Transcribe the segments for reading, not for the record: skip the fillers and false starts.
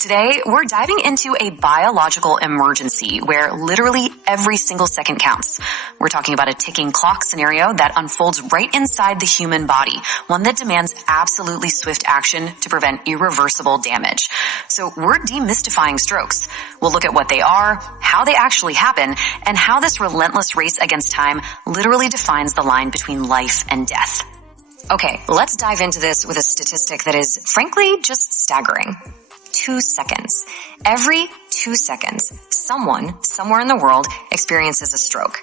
Today, we're diving into a biological emergency where literally every single second counts. We're talking about a ticking clock scenario that unfolds right inside the human body, one that demands absolutely swift action to prevent irreversible damage. So we're demystifying strokes. We'll look at what they are, how they actually happen, and how this relentless race against time literally defines the line between life and death. Okay, let's dive into this with a statistic that is frankly just staggering. 2 seconds. Every 2 seconds, someone, somewhere in the world, experiences a stroke.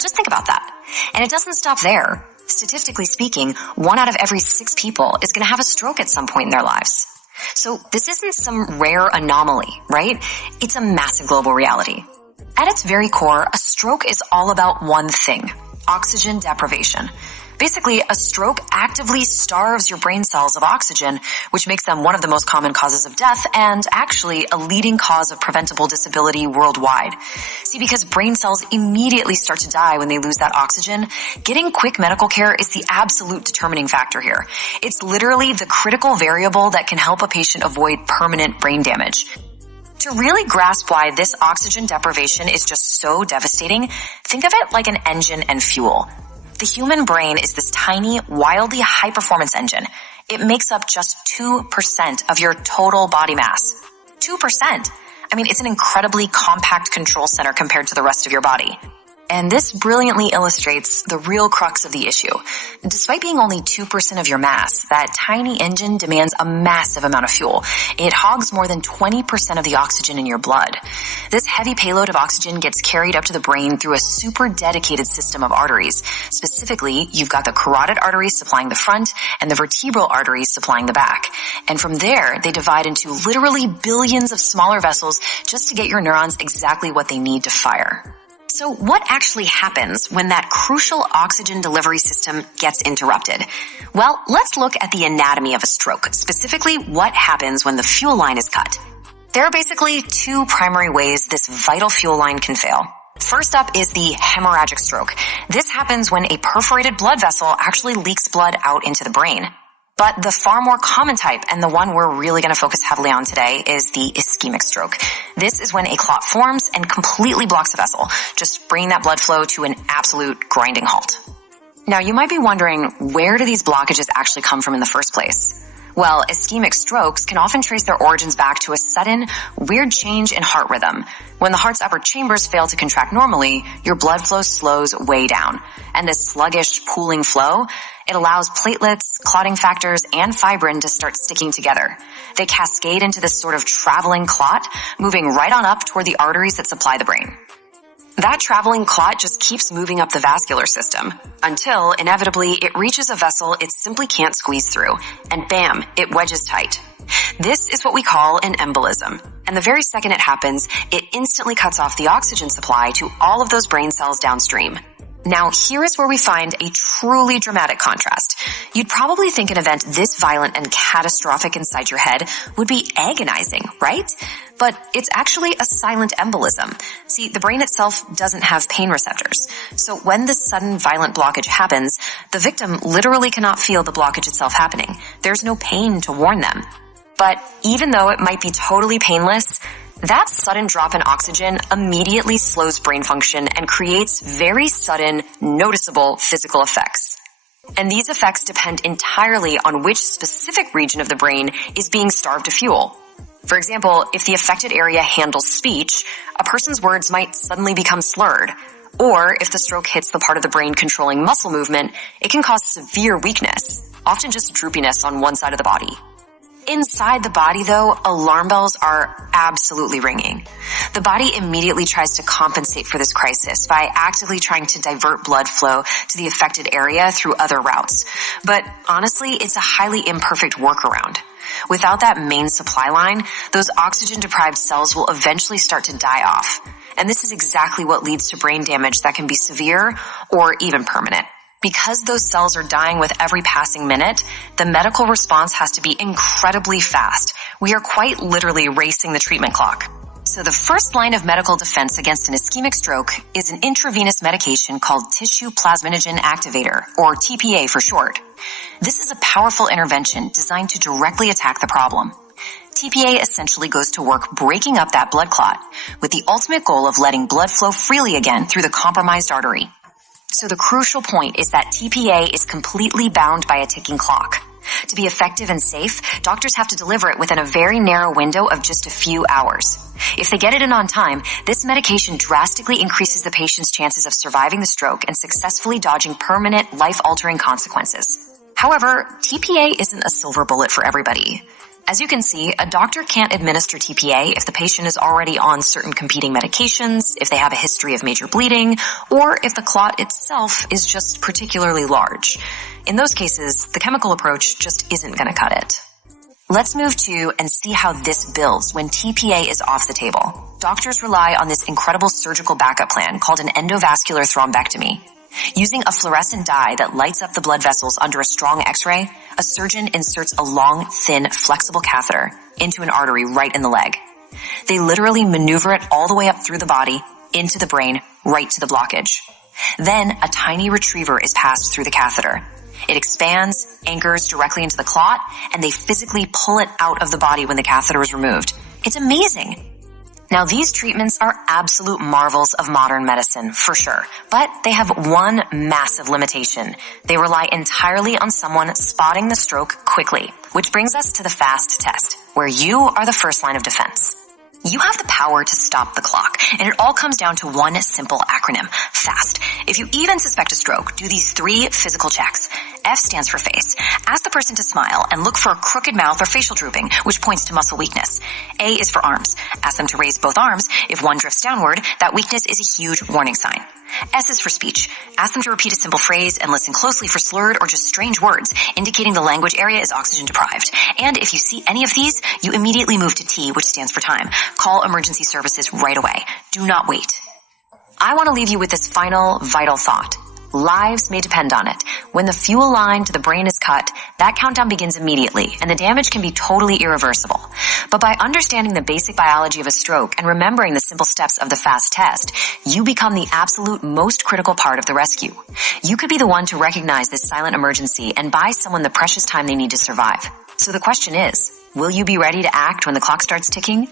Just think about that. And it doesn't stop there. Statistically speaking, 1 out of every 6 people is going to have a stroke at some point in their lives. So this isn't some rare anomaly, right? It's a massive global reality. At its very core, a stroke is all about one thing: oxygen deprivation. Basically, a stroke actively starves your brain cells of oxygen, which makes them one of the most common causes of death and actually a leading cause of preventable disability worldwide. See, because brain cells immediately start to die when they lose that oxygen, getting quick medical care is the absolute determining factor here. It's literally the critical variable that can help a patient avoid permanent brain damage. To really grasp why this oxygen deprivation is just so devastating, think of it like an engine and fuel. The human brain is this tiny, wildly high-performance engine. It makes up just 2% of your total body mass. 2%. I mean, it's an incredibly compact control center compared to the rest of your body. And this brilliantly illustrates the real crux of the issue. Despite being only 2% of your mass, that tiny engine demands a massive amount of fuel. It hogs more than 20% of the oxygen in your blood. This heavy payload of oxygen gets carried up to the brain through a super dedicated system of arteries. Specifically, you've got the carotid arteries supplying the front and the vertebral arteries supplying the back. And from there, they divide into literally billions of smaller vessels just to get your neurons exactly what they need to fire. So what actually happens when that crucial oxygen delivery system gets interrupted? Well, let's look at the anatomy of a stroke, specifically what happens when the fuel line is cut. There are basically 2 primary ways this vital fuel line can fail. First up is the hemorrhagic stroke. This happens when a perforated blood vessel actually leaks blood out into the brain. But the far more common type, and the one we're really going to focus heavily on today, is the ischemic stroke. This is when a clot forms and completely blocks the vessel, just bringing that blood flow to an absolute grinding halt. Now, you might be wondering, where do these blockages actually come from in the first place? Well, ischemic strokes can often trace their origins back to a sudden, weird change in heart rhythm. When the heart's upper chambers fail to contract normally, your blood flow slows way down. And this sluggish, pooling flow, it allows platelets, clotting factors, and fibrin to start sticking together. They cascade into this sort of traveling clot, moving right on up toward the arteries that supply the brain. That traveling clot just keeps moving up the vascular system until, inevitably, it reaches a vessel it simply can't squeeze through, and bam, it wedges tight. This is what we call an embolism, and the very second it happens, it instantly cuts off the oxygen supply to all of those brain cells downstream. Now, here is where we find a truly dramatic contrast. You'd probably think an event this violent and catastrophic inside your head would be agonizing, right? But it's actually a silent embolism. See, the brain itself doesn't have pain receptors. So when this sudden violent blockage happens, the victim literally cannot feel the blockage itself happening. There's no pain to warn them. But even though it might be totally painless, that sudden drop in oxygen immediately slows brain function and creates very sudden, noticeable physical effects. And these effects depend entirely on which specific region of the brain is being starved of fuel. For example, if the affected area handles speech, a person's words might suddenly become slurred. Or if the stroke hits the part of the brain controlling muscle movement, it can cause severe weakness, often just droopiness on one side of the body. Inside the body, though, alarm bells are absolutely ringing. The body immediately tries to compensate for this crisis by actively trying to divert blood flow to the affected area through other routes. But honestly, it's a highly imperfect workaround. Without that main supply line, those oxygen-deprived cells will eventually start to die off. And this is exactly what leads to brain damage that can be severe or even permanent. Because those cells are dying with every passing minute, the medical response has to be incredibly fast. We are quite literally racing the treatment clock. So the first line of medical defense against an ischemic stroke is an intravenous medication called tissue plasminogen activator, or TPA for short. This is a powerful intervention designed to directly attack the problem. TPA essentially goes to work breaking up that blood clot, with the ultimate goal of letting blood flow freely again through the compromised artery. So the crucial point is that TPA is completely bound by a ticking clock. To be effective and safe, doctors have to deliver it within a very narrow window of just a few hours. If they get it in on time, this medication drastically increases the patient's chances of surviving the stroke and successfully dodging permanent, life-altering consequences. However, TPA isn't a silver bullet for everybody. As you can see, a doctor can't administer TPA if the patient is already on certain competing medications, if they have a history of major bleeding, or if the clot itself is just particularly large. In those cases, the chemical approach just isn't going to cut it. Let's move to and see how this builds when TPA is off the table. Doctors rely on this incredible surgical backup plan called an endovascular thrombectomy. Using a fluorescent dye that lights up the blood vessels under a strong X-ray, a surgeon inserts a long, thin, flexible catheter into an artery right in the leg. They literally maneuver it all the way up through the body, into the brain, right to the blockage. Then a tiny retriever is passed through the catheter. It expands, anchors directly into the clot, and they physically pull it out of the body when the catheter is removed. It's amazing. Now, these treatments are absolute marvels of modern medicine, for sure, but they have one massive limitation. They rely entirely on someone spotting the stroke quickly, which brings us to the FAST test, where you are the first line of defense. You have the power to stop the clock, and it all comes down to one simple acronym, FAST. If you even suspect a stroke, do these 3 physical checks. F stands for face. Ask the person to smile and look for a crooked mouth or facial drooping, which points to muscle weakness. A is for arms. Ask them to raise both arms. If one drifts downward, that weakness is a huge warning sign. S is for speech. Ask them to repeat a simple phrase and listen closely for slurred or just strange words, indicating the language area is oxygen deprived. And if you see any of these, you immediately move to T, which stands for time. Call emergency services right away. Do not wait. I want to leave you with this final vital thought. Lives may depend on it. When the fuel line to the brain is cut, that countdown begins immediately, and the damage can be totally irreversible. But by understanding the basic biology of a stroke and remembering the simple steps of the FAST test, you become the absolute most critical part of the rescue. You could be the one to recognize this silent emergency and buy someone the precious time they need to survive. So the question is, will you be ready to act when the clock starts ticking?